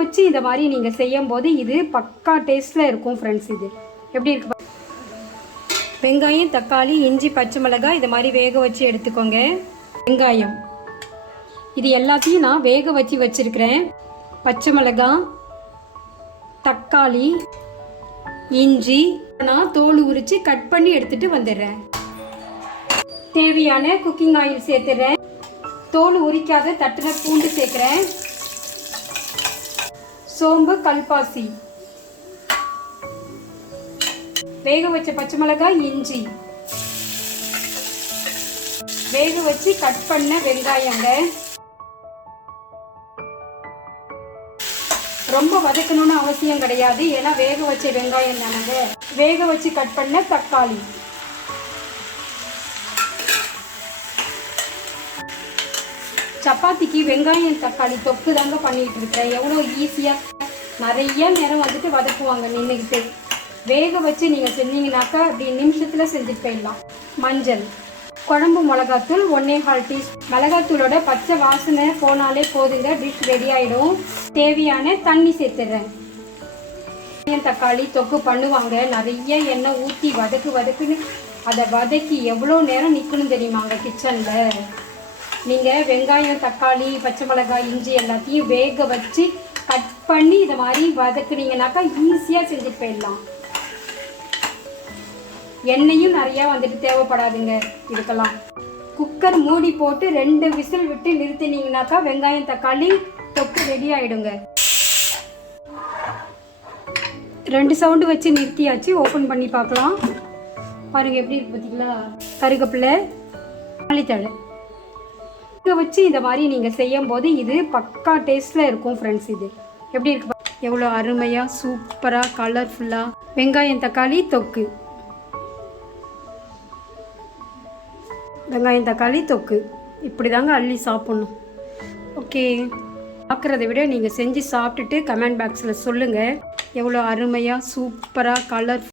வச்சு இந்த மாதிரி நீங்கள் செய்யும் போது இது பக்கா டேஸ்ட்டில் இருக்கும் ஃப்ரெண்ட்ஸ் இது. எப்படி இருக்கு வெங்காயம் தக்காளி இஞ்சி பச்சை மிளகாய் இது மாதிரி வேக வச்சு எடுத்துக்கோங்க. வெங்காயம். இது எல்லாத்தையும் நான் வேக வச்சு வச்சுருக்கிறேன். பச்சை மிளகாய் தக்காளி இஞ்சி நான் தோல் உரித்து கட் பண்ணி எடுத்துகிட்டு வந்துடுறேன். தேவையான குக்கிங் ஆயில் சேர்த்துறேன். தோல் உரிக்காத தட்டின பூண்டு சேர்க்குறேன். சோம்பு கல்பாசி. வேக வச்ச பச்சை மிளகாய் இஞ்சி. வேக வச்சு கட் பண்ண வெங்காயங்க. ரொம்ப வதக்கணும்னு அவசியம் கிடையாது. ஏன்னா வேக வச்ச வெங்காயம் தானங்க. வேக வச்சு கட் பண்ண தக்காளி. சப்பாத்திக்கு வெங்காயம் தக்காளி தொக்கு தாங்க பண்ணிட்டு இருக்கேன் எவ்வளோ ஈஸியாக நிறைய நேரம் வந்துட்டு வதக்குவாங்க நின்றுக்கிட்டு வேக வச்சு நீங்கள் செஞ்சீங்கனாக்கா அப்படி நிமிஷத்தில் செஞ்சுட்டு போயிடலாம். மஞ்சள். குழம்பு மிளகாத்தூள் ஒன்னே ஹால் டீ மிளகாத்தூளோட பச்சை வாசனை போனாலே போதுங்க டிஷ் ரெடி ஆகிடும் தேவையான தண்ணி சேர்த்துடுறேன். வெங்காயம் தக்காளி தொக்கு பண்ணுவாங்க. நிறைய எண்ணெய் ஊற்றி வதக்கு வதக்குன்னு அதை வதக்கி எவ்வளோ நேரம் நிற்கணும் தெரியுமாங்க கிச்சனில் நீங்கள் வெங்காயம் தக்காளி பச்சை மிளகாய் இஞ்சி எல்லாத்தையும் வேக வச்சு கட் பண்ணி இதை மாதிரி வதக்குனீங்கனாக்கா ஈஸியாக செஞ்சுட்டு போயிடலாம். எண்ணெயும் நிறையா வந்துட்டு தேவைப்படாதுங்க இதுக்கெல்லாம். குக்கர் மூடி போட்டு ரெண்டு விசில் விட்டு நிறுத்தினீங்கனாக்கா வெங்காயம் தக்காளி தொக்கு ரெடி ஆகிடுங்க ரெண்டு சவுண்டு வச்சு நிறுத்தியாச்சு ஓப்பன் பண்ணி பார்க்கலாம். பாருங்கள் எப்படி இருக்கு பார்த்தீங்களா கருகப்பில்லை. மல்லித்தழை. இதை வச்சு இந்த மாதிரி நீங்கள் செய்யும் போது இது பக்கா டேஸ்ட்டில் இருக்கும் ஃப்ரெண்ட்ஸ் இது. எப்படி இருக்கு எவ்வளோ அருமையாக சூப்பராக கலர்ஃபுல்லாக வெங்காயம் தக்காளி தொக்கு. வெங்காயம் தக்காளி தொக்கு. இப்படி தாங்க அள்ளி சாப்பிட்ணும். ஓகே. பார்க்குறத விட நீங்கள் செஞ்சு சாப்பிட்டுட்டு கமெண்ட் பாக்ஸில் சொல்லுங்கள் எவ்வளோ அருமையாக சூப்பராக கலர்